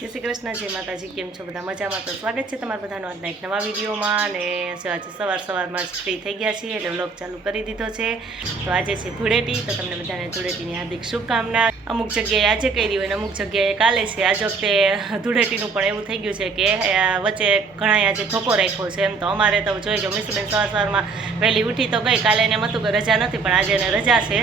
જય શ્રી કૃષ્ણ, જય માતાજી. કેમ છો બધા? મજામાં? તો સ્વાગત છે તમારા બધાનો આજના એક નવા વિડીયોમાં. અને આજે સવારમાં જ ફ્રી થઈ ગયા છીએ એટલે વ્લોગ ચાલુ કરી દીધો છે. તો આજે છે ધૂળેટી, તો તમને બધાને ધૂળેટીની હાર્દિક શુભકામના. અમુક જગ્યાએ આજે કરી હોય અને અમુક જગ્યાએ કાલે છે. આજ વખતે ધૂળેટીનું પણ એવું થઈ ગયું છે કે વચ્ચે ઘણા આજે ધોકો રાખ્યો છે. એમ તો અમારે તો જોઈ જો મિસબેન સવારમાં વહેલી ઉઠી તો ગઈ. કાલે એને હતું કે રજા નથી, પણ આજે એને રજા છે.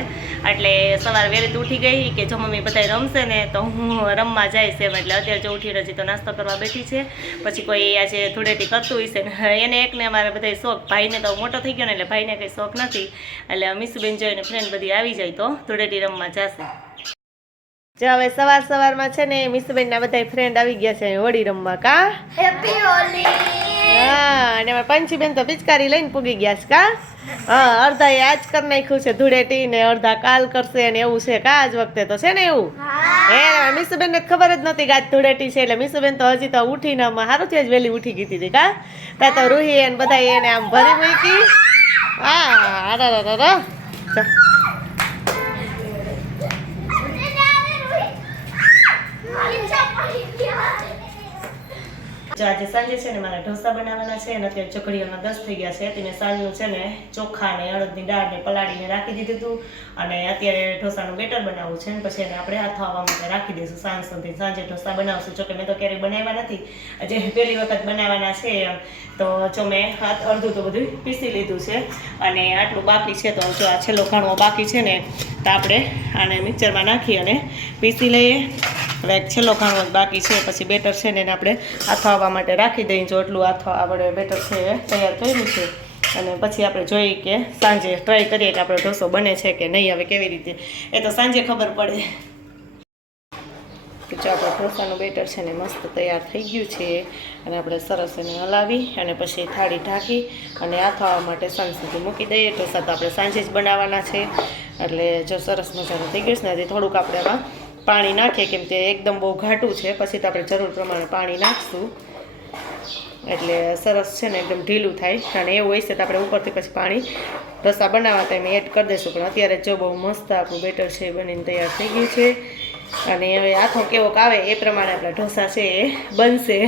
એટલે સવારે વહેલી ઉઠી ગઈ કે જો મમ્મી બધા રમશે ને તો હું રમવા જઈશ એમ. એટલે અત્યારે જો ઉઠી રજી તો નાસ્તો કરવા બેઠી છે. પછી કોઈ આજે ધૂળેટી કરતું હોય છે ને એને એકને અમારે બધા શોખ. ભાઈને તો મોટો થઈ ગયો ને એટલે ભાઈને કંઈ શોખ નથી. એટલે મિસબેન જોઈને ફ્રેન્ડ બધી આવી જાય તો ધૂળેટી રમવા જશે. જો હવે સવારમાં છે ને મિસબેન ના બધા ફ્રેન્ડ આવી ગયા છે હોળી રમવા. કા હેપી હોલી. હા, અને અમારા પંચીબેન તો પિચકારી લઈને પૂગી ગયા છે. કા હા, અડધા એ આજ કરી નાખ્યું છે ધૂળેટી ને અડધા કાલ કરશે ને એવું છે. કા આજ વખતે તો છે ને એવું. હે મિસુબેન ને ખબર જ નથી કે આજ ધૂળેટી છે. એટલે મિસુબેન તો હજી તો ઉઠીને સારું થયું વહેલી ઉઠી ગઈ હતી. કા ત્યાં તો રૂહી એને બધા એને આમ ભરી મૂકી. હા જો આજે સાંજે છે ને મારા ઢોસા બનાવવાના છે અને અત્યારે ચકડીઓમાં 10 થઈ ગયા છે. તેને સાંજનું છે ને ચોખા ને અડદની દાળને પલાળીને રાખી દીધું હતું. અને અત્યારે ઢોસાનું બેટર બનાવવું છે ને પછી એને આપણે આથાવવા માટે રાખી દઈશું સાંજ સુધી. સાંજે ઢોસા બનાવશું. જોકે મેં તો ક્યારેય બનાવ્યા નથી, આજે પહેલી વખત બનાવવાના છે. તો જો મેં અડધું તો બધું પીસી લીધું છે અને આટલું બાકી છે. તો જો આ છેલ્લો ખાણવો બાકી છે ને તો આપણે આને મિક્સરમાં નાખી અને પીસી લઈએ. હવે એક છેલ્લો ખાણવો બાકી છે, પછી બેટર છે ને એને આપણે આથાવવા માટે રાખી દઈએ. જો એટલું આપણે બેટર છે એ તૈયાર કર્યું છે. અને પછી આપણે જોઈએ કે સાંજે ટ્રાય કરીએ કે આપણો ઢોસો બને છે કે નહીં. હવે કેવી રીતે એ તો સાંજે ખબર પડે. જો આપણે ઢોસાનું બેટર છે ને મસ્ત તૈયાર થઈ ગયું છે. અને આપણે સરસ એને હલાવી અને પછી થાળી ઢાંકી અને આથાવવા માટે સાંજ સુધી મૂકી દઈએ. ઢોસા તો આપણે સાંજે જ બનાવવાના છે. એટલે જો સરસ મજાનું થઈ ગયું છે ને થોડુંક આપણે એમાં પાણી નાખીએ, કેમ કે એકદમ બહુ ઘાટું છે. પછી તો આપણે જરૂર પ્રમાણે પાણી નાખશું એટલે સરસ છે ને એકદમ ઢીલું થાય. અને એવું હોય છે તો આપણે ઉપરથી પછી પાણી ઢોસા બનાવવા ટાઈમે એડ કરી દઈશું. પણ અત્યારે જો બહુ મસ્ત આપણું બેટર છે બનીને તૈયાર થઈ ગયું છે. અને હવે આથો કેવોક આવે એ પ્રમાણે આપણા ઢોસા છે એ બનશે.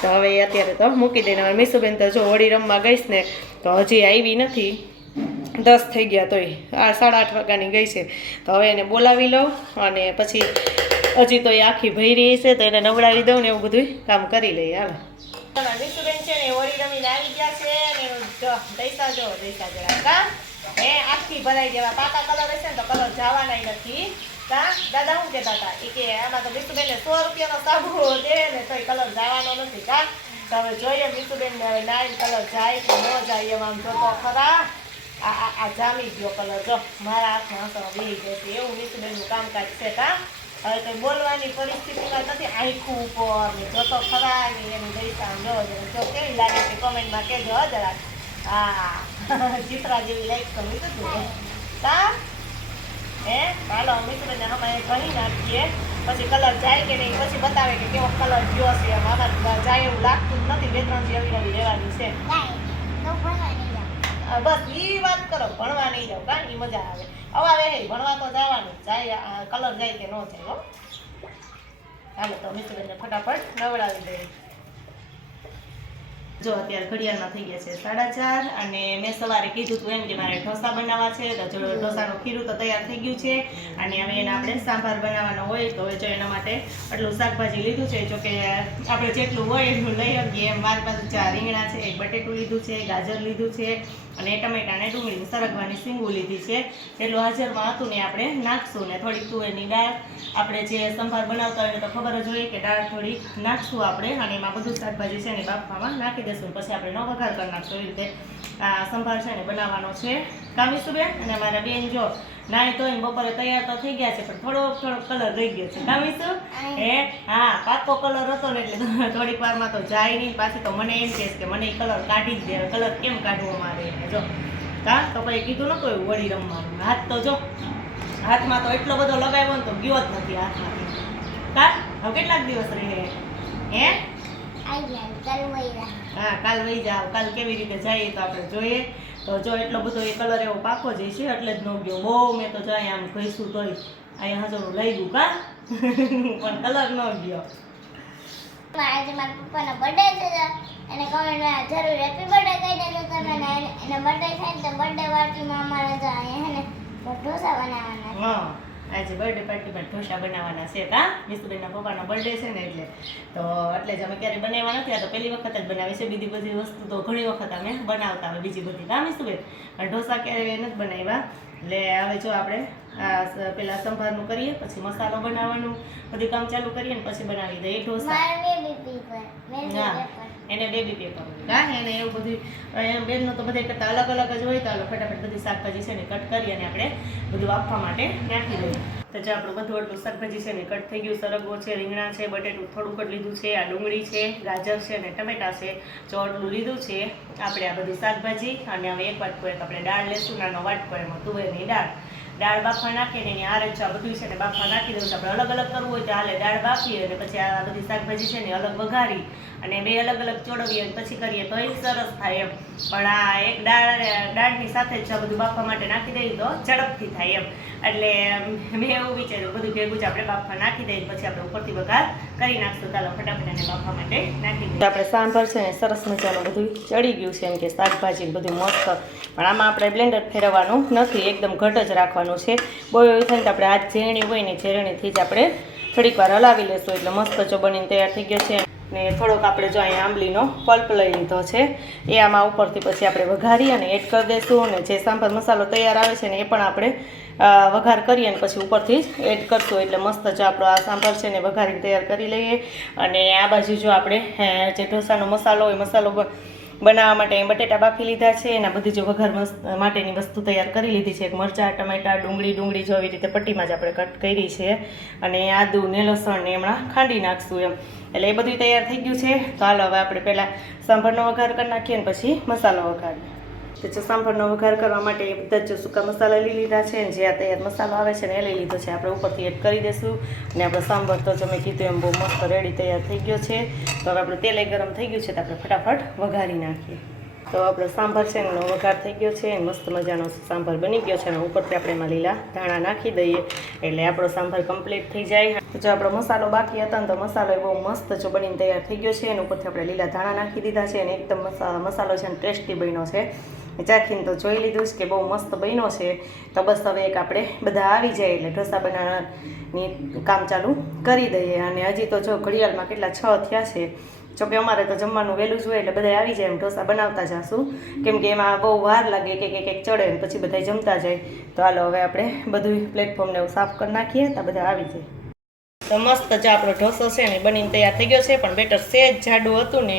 તો હવે અત્યારે તો મૂકી દઈને. હવે મિસુબેન તો જો હોળી રમવા ગઈશ ને તો હજી આવી નથી. 10 થઈ ગયા તોય 8:30 વાગ્યાની ગઈ છે. તો હવે એને બોલાવી લઉં અને પછી હજી તો એ આખી ભરી છે તો એને નવડાવી દઉં ને એવું બધું કામ કરી લઈએ. હાલો મિસુબેન છે ને હોળી રમીને આવી ગયા છે ને દઈસા જરા કા એ આખી ભરાઈ જેવા પાકા કલર હશે ને તો કલર જવાના નથી. કા દાદા શું કહેતા હતા એ કે આમાં તો મિસુબેન ને 100 રૂપિયાનો સાબુ દે ને તો કલર જવાનો નથી. કા તો હવે જોઈએ મિસુબેન ને હવે નાઈન કલર જાય કે ન જાય એમ આમ જોતો ખરા. આ જામી ગયો કલર. જો મારા હાથમાં હાથમાં બેસી જશે એવું મિસુબેનનું કામકાજ છે. કા હવે કંઈ બોલવાની પરિસ્થિતિમાં નથી. આખું ઉપર ને જોતો ખરા ને એનું દઈતા જો કેવી લાગે છે કોમેન્ટમાં કહેજો જરાક. હા ચિત્રા જેવી લાઈક તો મિસુબેન. કા હે ચાલો મિસુબેનને અમે ઘણી નાખીએ પછી કલર જાય કે નહીં પછી બતાવે કે કેવો કલર ગયો છે. એમ આમાં જાય એવું લાગતું જ નથી. 2-3 જેવી નવી લેવાની છે. બસ એ વાત કરો, ભણવા નહીં જાવ. કારણ એ મજા આવે. હવે ભણવા તો જવાનું જાય, કલર જાય કે ન જાય. હો હાલો તો મિસુબેનને ફટાફટ નવડાવી દઈએ. જો અત્યારે ઘડિયાળમાં થઈ ગયા છે 4:30 અને મેં સવારે કીધું હતું એમ કે મારે ઢોસા બનાવવા છે. તો જો ઢોસાનું ખીરું તો તૈયાર થઈ ગયું છે. અને હવે એને આપણે સાંભાર બનાવવાનો હોય તો હવે જો એના માટે આટલું શાકભાજી લીધું છે. જો કે આપણે જેટલું હોય એટલું લઈ શકીએ એમ. મારી પાસે 4 રીંગણા છે, 1 બટેટું લીધું છે, ગાજર લીધું છે અને ટમેટા ને ડુંગળી સરગવાની સીંગું લીધી છે. એટલું હાજરમાં હતું ને આપણે નાખશું. ને થોડીક તુવેરની દાળ, આપણે જે સંભાર બનાવતા હોય તો ખબર જ હોય કે દાળ થોડીક નાખશું આપણે. અને એમાં બધું શાકભાજી છે ને બાફવામાં નાખી દઈશું. પછી આપણે નો વઘાર કરી નાખશું. એવી રીતે આ સંભાર છે ને બનાવવાનો છે. કામીસુબેન અને મારા બેન જો નાય તો બપોરે તૈયાર તો થઈ ગયા છે પણ થોડો કલર રહી ગયો છે. કામીસુ હે હા પાકો કલર હતો ને એટલે થોડીક વારમાં તો જાય નહીં. પાછી તો મને એમ કહેશે કે મને એ કલર કાઢી જ દે. કલર કેમ કાઢવો મારે જો. કા તો કંઈ કીધું નતું એવું વળી રમવાનું. હાથ તો જો હાથમાં તો એટલો બધો લગાવ્યો ને તો ગયો જ નથી હાથમાંથી. કા હવે કેટલાક દિવસ રહે હે હા કાલ વહી જાવ. કાલ કેવી રીતે જઈએ તો આપણે જોઈએ. તો જો એટલો બધો એ કલર એવો પાકો જ છે એટલે જ ન ગયો. બહુ મેં તો જાય આમ ઘઈશું તોય અહીંયા હજુ લઈ ગયું. કા પણ કલર ન ગયો. આજે મારા પપ્પાનો બર્થડે છે અને કમેન્ટમાં જરૂર હેપી બર્થડે કહી દેજો તમે ને એને બર્થડે થાય તો બર્થડે પાર્ટીમાં અમારે તો અહીંયા હે ને ઢોસા બનાવવાના હા આજે બર્થડે પાર્ટીમાં ઢોસા બનાવવાના છે કા મિસ્તુબેનના પપ્પાનો બર્થડે છે ને એટલે જ અમે ક્યારે બનાવ્યા નથી. આ તો પહેલી વખત જ બનાવી છે. બીજી બધી વસ્તુ તો ઘણી વખત અમે બનાવતા હોય બીજી બધી કા મિસ્તુબેન, અને ઢોસા ક્યારે નથી બનાવ્યા. એટલે હવે જો આપણે પેલા સંભારનું કરીએ, પછી મસાલો બનાવવાનું બધું કામ ચાલુ કરીએ ને પછી બનાવી દઈએ ઢોસા. એને બેબી પેપર હા એને એવું બધું બેનનું તો બધા કરતા અલગ અલગ જ હોય. તો હાલો ફટાફટ બધી શાકભાજી છે ને કટ કરી અને આપણે બધું આપવા માટે નાખી દઈએ. તો જો આપણું બધું એટલું શાકભાજી છે ને કટ થઈ ગયું. સરગવો છે, રીંગણા છે, બટેટું થોડુંક જ લીધું છે, આ ડુંગળી છે, ગાજર છે અને ટમેટા છે. જો આટલું લીધું છે આપણે આ બધી શાકભાજી. અને હવે એક વાટકો એક આપણે દાળ લેશું, નાનો વાટકો એમાં તુવેરની દાળ બાફવા નાખીને એની આ જ બધું છે ને બાફવા નાખી દઉં. આપણે અલગ અલગ કરવું હોય તો હાલે દાળ બાફીએ અને પછી આ બધી શાકભાજી છે ને અલગ વઘારી અને બે અલગ અલગ ચોળવીએ અને પછી કરીએ તો એ સરસ થાય એમ. પણ આ એક દાળની સાથે જ બધું બાફવા માટે નાખી દઈએ તો ઝડપથી થાય એમ. એટલે મેં એવું વિચાર્યું બધું ભેગું જ આપણે બાફવા નાખી દઈએ પછી આપણે ઉપરથી વઘાર કરી નાખશું. ચાલો ફટાફટ એને બાફવા માટે નાખી દઈએ. આપણે સાંભર છે ને સરસ મજાનું બધું ચડી ગયું છે એમ કે શાકભાજી બધું મસ્ત. પણ આમાં આપણે બ્લેન્ડર ફેરવવાનું નથી, એકદમ ઘટ જ રાખવાનું છે. બહુ એવું થાય ને આપણે આ ઝેરણી હોય ને ઝેરણીથી જ આપણે થોડીક વાર હલાવી લેશું એટલે મસ્ત જો બનીને તૈયાર થઈ ગયો છે. ને થોડોક આપણે જો અહીંયા આંબલીનો પલ્પ લઈ લીધો છે એ આમાં ઉપરથી પછી આપણે વઘારી અને એડ કરી દઈશું. અને જે સાંભાર મસાલો તૈયાર આવે છે ને એ પણ આપણે વઘાર કરીએ અને પછી ઉપરથી જ એડ કરશું. એટલે મસ્ત જો આપણો આ સાંભાર છે ને વઘારીને તૈયાર કરી લઈએ. અને આ બાજુ જો આપણે જે ઢોસાનો મસાલો હોય મસાલો બનાવવા માટે બટેટા બાફી લીધા છે. એના બધી જો વઘાર માટેની વસ્તુ તૈયાર કરી લીધી છે. એક મરચાં, ટમેટા, ડુંગળી જો એવી રીતે પટ્ટીમાં જ આપણે કટ કરી છે. અને આદું ને લસણ ને હમણાં ખાંડી નાખશું એમ. એટલે એ બધું તૈયાર થઈ ગયું છે. તો હાલો હવે આપણે પહેલાં સાંભારનો વઘાર કરી નાખીએ ને પછી મસાલો વઘારીએ. તો જો સાંભારનો વઘાર કરવા માટે એ બધા જો સૂકા મસાલા લઈ લીધા છે ને જે આ તૈયાર મસાલો આવે છે ને એ લઈ લીધો છે. આપણે ઉપરથી એડ કરી દઈશું. અને આપણો સાંભાર તો જો મેં કીધું એમ બહુ મસ્ત રેડી તૈયાર થઈ ગયો છે. તો હવે આપણું તેલ ગરમ થઈ ગયું છે તો આપણે ફટાફટ વઘારી નાખીએ. તો આપણો સાંભાર છે એનો વઘાર થઈ ગયો છે. મસ્ત મજાનો સાંભાર બની ગયો છે. અને ઉપરથી આપણે એમાં લીલા ધાણા નાખી દઈએ એટલે આપણો સાંભાર કમ્પ્લીટ થઈ જાય. તો જો આપણો મસાલો બાકી હતા ને તો મસાલો બહુ મસ્ત જો બનીને તૈયાર થઈ ગયો છે. અને ઉપરથી આપણે લીલા ધાણા નાખી દીધા છે. અને એકદમ મસાલો છે ને ટેસ્ટી બન્યો છે. ચાખીને તો જોઈ લીધું છે કે બહુ મસ્ત બન્યો છે. તો બસ હવે એક આપણે બધા આવી જાય એટલે ઢોસા બનાવવાની કામ ચાલુ કરી દઈએ. અને હજી તો જો ઘડિયાળમાં કેટલા 6 થયા છે. જોકે અમારે તો જમવાનું વહેલું જ હોય એટલે બધા આવી જાય એમ ઢોસા બનાવતા જશું. કેમ કે એમાં બહુ વાર લાગે કે એક ચડે ને પછી બધા જમતા જાય. તો હાલો હવે આપણે બધું પ્લેટફોર્મને એવું સાફ કરી નાખીએ તો બધા આવી જાય. તો મસ્ત જો આપણો ઢોસો છે ને બનીને તૈયાર થઈ ગયો છે. પણ બેટર સેજ જાડું હતું ને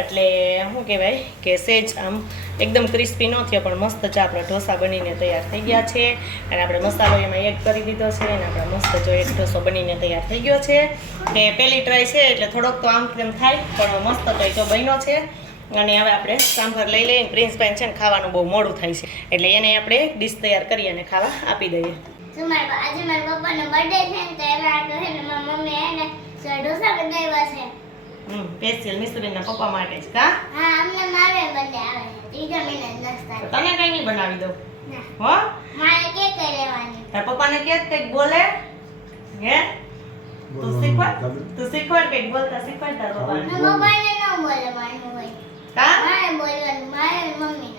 એટલે શું કહેવાય કે સેજ આમ એકદમ ક્રિસ્પી ન થયો. પણ મસ્ત જો આપણા ઢોસા બનીને તૈયાર થઈ ગયા છે. અને આપણે મસાલો એમાં એડ કરી દીધો છે. અને આપણે મસ્ત જો એક ઢોસો બનીને તૈયાર થઈ ગયો છે. કે પહેલી ટ્રાય છે એટલે થોડોક તો આમ તેમ થાય પણ મસ્ત તો જો બન્યો છે. અને હવે આપણે સાંભાર લઈ લઈએ. પ્રિન્સભાઈ છે ને ખાવાનું બહુ મોડું થાય છે એટલે એને આપણે ડીશ તૈયાર કરી અને ખાવા આપી દઈએ. આજે મારા પપ્પાનો બર્થડે છે ને તો એના આટો છે ને મારી મમ્મી એને ઢોસા બનાવ્યા છે. સ્પેશિયલ મિસ્તુબેનના પપ્પા માટે જ કા? હા અમને મારે બર્થડે આવે છે 3 મહિના 10 તારીખ. તને કઈ નહીં બનાવી દઉં હો મારે કેક લેવાની. તાર પપ્પાને કેક કઈક બોલે હે તું શીખવાડ કઈક બોલતા શીખવાડ તાર પપ્પાને. પપ્પાને ન બોલવાનું હોય કા મારે બોલવાનું મારે મમ્મીને.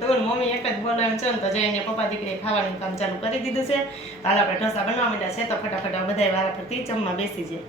તો મમ્મી એક જ બોલે એમ છે ને તો જઈને પપ્પા દીકરીએ ખાવાનું કામ ચાલુ કરી દીધું છે. હાલ આપણે ઢોસા બનવા માંડ્યા છે તો ફટાફટ બધા વારા ફરતી જમવા બેસી જાય.